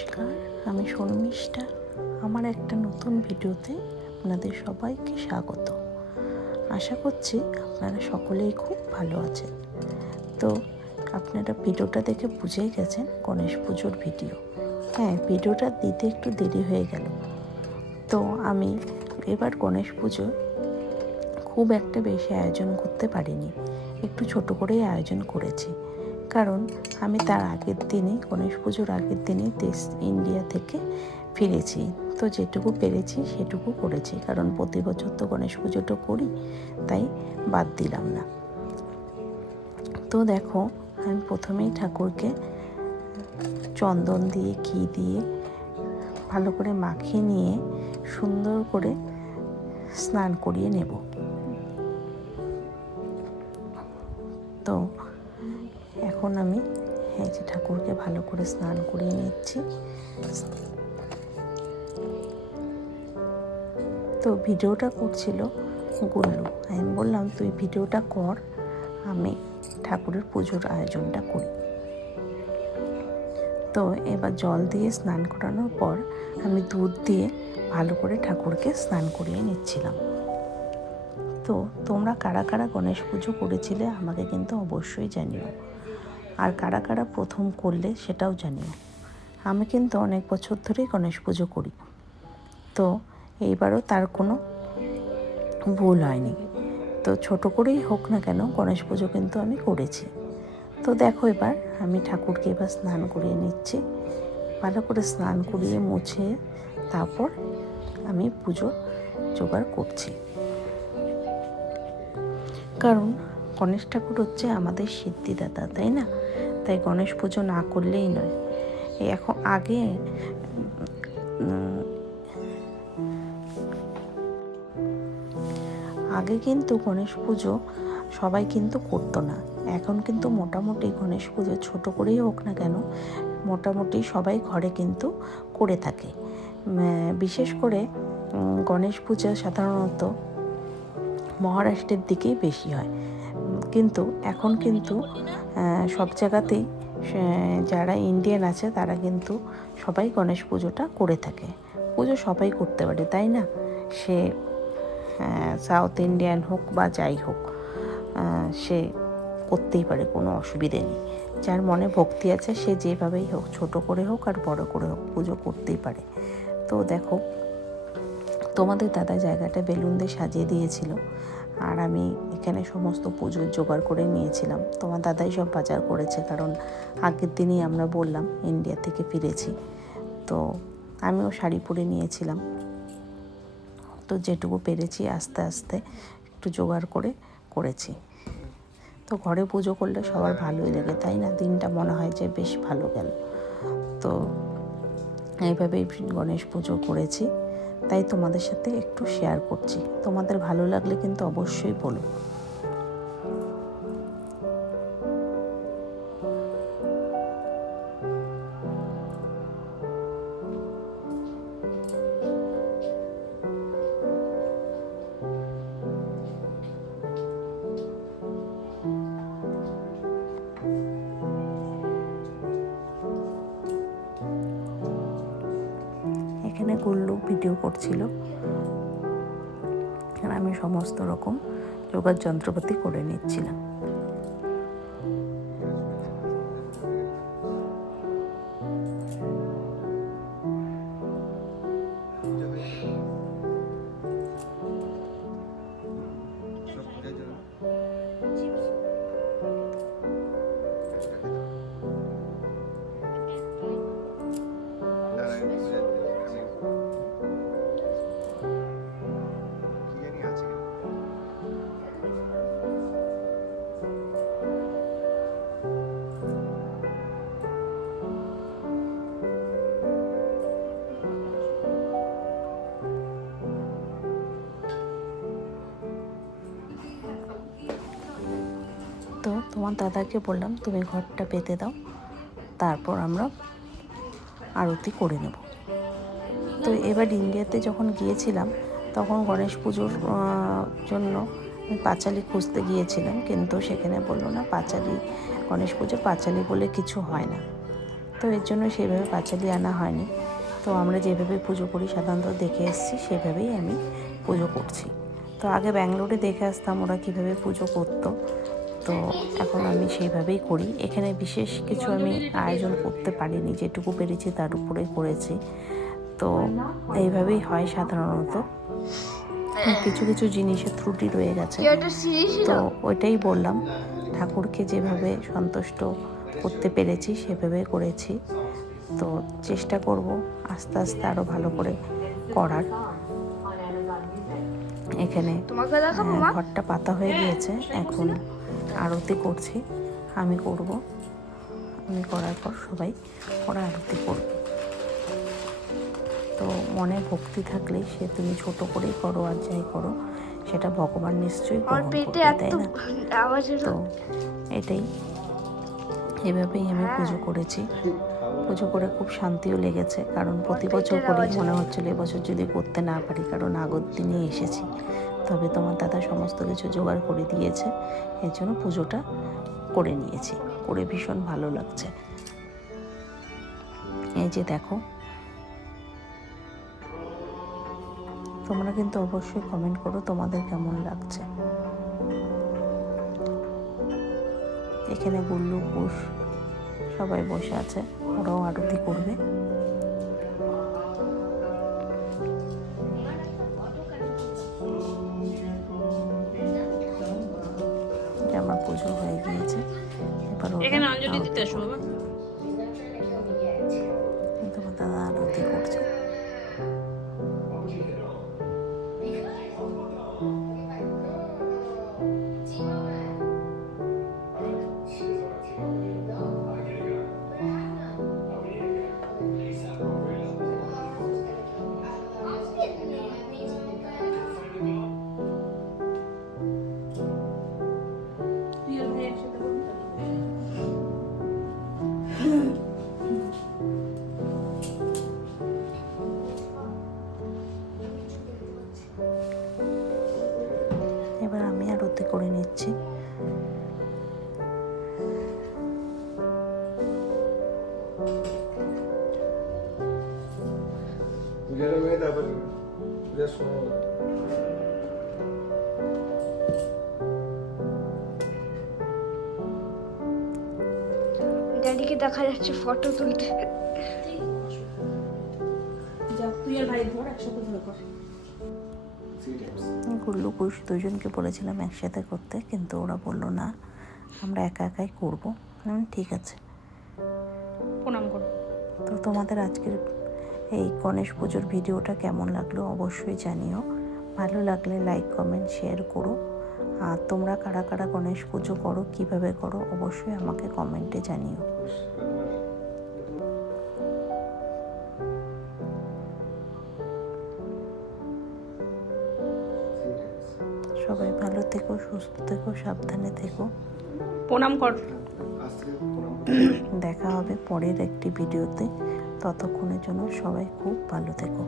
নমস্কার, আমি শর্মিষ্ঠা। আমার একটা নতুন ভিডিওতে আপনাদের সবাইকে স্বাগত। আশা করছি আপনারা সকলেই খুব ভালো আছেন। তো আপনারা ভিডিওটা দেখে বুঝেই গেছেন গণেশ পুজোর ভিডিও। হ্যাঁ, ভিডিওটা দিতে একটু দেরি হয়ে গেল। তো আমি এবার গণেশ পুজো খুব একটা বেশি আয়োজন করতে পারিনি, একটু ছোট করেই আয়োজন করেছি। কারণ আমি তার আগের দিনই, গণেশ পুজোর আগের দিনই ইন্ডিয়া থেকে ফিরেছি। তো যেটুকু পেরেছি সেটুকু করেছি, কারণ প্রতি বছর তো গণেশ পুজোটা করি, তাই বাদ দিলাম না। তো দেখো, আমি প্রথমেই ঠাকুরকে চন্দন দিয়ে ঘি দিয়ে ভালো করে মাখিয়ে নিয়ে সুন্দর করে স্নান করিয়ে নেব। তো এখন আমি যে ঠাকুরকে ভালো করে স্নান করিয়ে নিচ্ছি। তো ভিডিওটা করছিল গুল্লু। আমি বললাম, তুই ভিডিওটা কর, আমি ঠাকুরের পুজোর আয়োজনটা করি। তো এবার জল দিয়ে স্নান করানোর পর আমি দুধ দিয়ে ভালো করে ঠাকুরকে স্নান করিয়ে নিচ্ছিলাম। তো তোমরা কারা কারা গণেশ পুজো করেছিলে আমাকে কিন্তু অবশ্যই জানিও, আর কারা কারা প্রথম করলে সেটাও জানিও। আমি কিন্তু অনেক বছর ধরেই গণেশ পুজো করি, তো এইবারও তার কোনো ভুল হয়নি। তো ছোট করেই হোক না কেন, গণেশ পুজো কিন্তু আমি করেছি। তো দেখো, এবার আমি ঠাকুরকে এবার স্নান করিয়ে নিচ্ছি। ভালো করে স্নান করিয়ে মুছে তারপর আমি পুজো জোগাড় করছি। কারণ গণেশ ঠাকুর হচ্ছে আমাদের সিদ্ধিদাতা, তাই না? তাই গণেশ পুজো না করলেই নয়। এখন আগে কিন্তু গণেশ পুজো সবাই কিন্তু করতো না। এখন কিন্তু মোটামুটি গণেশ পুজো ছোট করেই হোক না কেন, মোটামুটি সবাই ঘরে কিন্তু করে থাকে। বিশেষ করে গণেশ পূজা সাধারণত মহারাষ্ট্রের দিকেই বেশি হয়, কিন্তু এখন কিন্তু সব জায়গাতেই যারা ইন্ডিয়ান আছে তারা কিন্তু সবাই গণেশ পুজোটা করে থাকে। পুজো সবাই করতে পারে, তাই না? সে সাউথ ইন্ডিয়ান হোক বা যাই হোক, সে করতেই পারে, কোনো অসুবিধে নেই। যার মনে ভক্তি আছে সে যেভাবেই হোক, ছোট করে হোক আর বড় করে হোক, পুজো করতেই পারে। তো দেখো, তোমাদের দাদা জায়গাটা বেলুন দিয়ে সাজিয়ে দিয়েছিল, আর আমি এখানে সমস্ত পুজোর জোগাড় করে নিয়েছিলাম। তোমার দাদাই সব বাজার করেছে, কারণ আগের দিনই আমরা বললাম ইন্ডিয়া থেকে ফিরেছি। তো আমিও শাড়ি পরে নিয়েছিলাম। তো যেটুকু পেরেছি আস্তে আস্তে একটু জোগাড় করে করেছি। তো ঘরে পুজো করলে সবার ভালোই লাগে, তাই না? দিনটা মনে হয় যে বেশ ভালো গেল। তো এইভাবেই গণেশ পুজো করেছি, তাই তোমাদের সাথে একটু শেয়ার করছি। তোমাদের ভালো লাগলে কিন্তু অবশ্যই বলো। এখানে গুল্লু ভিডিও করছিল, আর আমি সমস্ত রকম যোগার যন্ত্রপাতি করে নিচ্ছিলাম। তো তোমার দাদাকে বললাম, তুমি ঘরটা পেতে দাও, তারপর আমরা আরতি করে নেব। তো এবার ইন্ডিয়াতে যখন গিয়েছিলাম তখন গণেশ পুজোর জন্য পাঁচালি খুঁজতে গিয়েছিলাম, কিন্তু সেখানে বললো না, পাঁচালি গণেশ পুজোর পাঁচালি বলে কিছু হয় না। তো এর জন্য সেইভাবে পাঁচালি আনা হয়নি। তো আমরা যেভাবে পুজো করি সাধারণত দেখে এসেছি সেভাবেই আমি পুজো করছি। তো আগে ব্যাঙ্গালোরে দেখে আসতাম ওরা কীভাবে পুজো করতো, তো এখন আমি সেইভাবেই করি। এখানে বিশেষ কিছু আমি আয়োজন করতে পারিনি, যেটুকু পেরেছি তার উপরেই করেছি। তো এইভাবেই হয় সাধারণত। কিছু কিছু জিনিসের ত্রুটি রয়ে গেছে, তো ওইটাই বললাম, ঠাকুরকে যেভাবে সন্তুষ্ট করতে পেরেছি সেভাবে করেছি। তো চেষ্টা করব আস্তে আস্তে আরও ভালো করে করার। এখানে ঘরটা পাতা হয়ে গিয়েছে, এখন আরতি করছি। আমি করব, আমি করার পর সবাই ওরা আরতি করবে। তো মনে ভক্তি থাকলে সে তুমি ছোট করেই করো আর যাই করো, সেটা ভগবান নিশ্চয়ই গ্রহণ করবে, তাই না? তো এটাই, এভাবেই আমি পুজো করেছি। পুজো করে খুব শান্তিও লেগেছে, কারণ প্রতি বছর করি, মনে হচ্ছিল এবছর যদি করতে না পারি, কারণ আগের দিনে এসেছি। তবে তোমার দাদা সমস্ত কিছু জোগাড় করে দিয়েছে, এর জন্য পুজোটা করে নিয়েছি, করে ভীষণ ভালো লাগছে। এই যে দেখো, তোমরা কিন্তু অবশ্যই কমেন্ট করো তোমাদের কেমন লাগছে। এখানে গুল্লু কুশ সবাই বসে আছে, ওরাও আরতি করবে। আমার পুজো হয়ে গিয়েছে, এবার তোমার দাদা আরতি করছে। এবার আমি আরতি করে নিচ্ছি। ড্যাডিকে দেখা যাচ্ছে ফটো তুলতে। গুল্লু কুশ দুজনকে বলেছিলাম একসাথে করতে, কিন্তু ওরা বললো না, আমরা একা একাই করবো। ঠিক আছে, প্রণাম করো। তো তোমাদের আজকের এই গণেশ পুজোর ভিডিওটা কেমন লাগলো অবশ্যই জানিও। ভালো লাগলে লাইক কমেন্ট শেয়ার করো। আর তোমরা কারা কারা গণেশ পুজো করো, কীভাবে করো, অবশ্যই আমাকে কমেন্টে জানিও। সবাই ভালো থেকো, সুস্থ থেকো, সাবধানে থেকো। প্রণাম কর। দেখা হবে পরের একটি ভিডিওতে, ততক্ষণের জন্য সবাই খুব ভালো থেকো।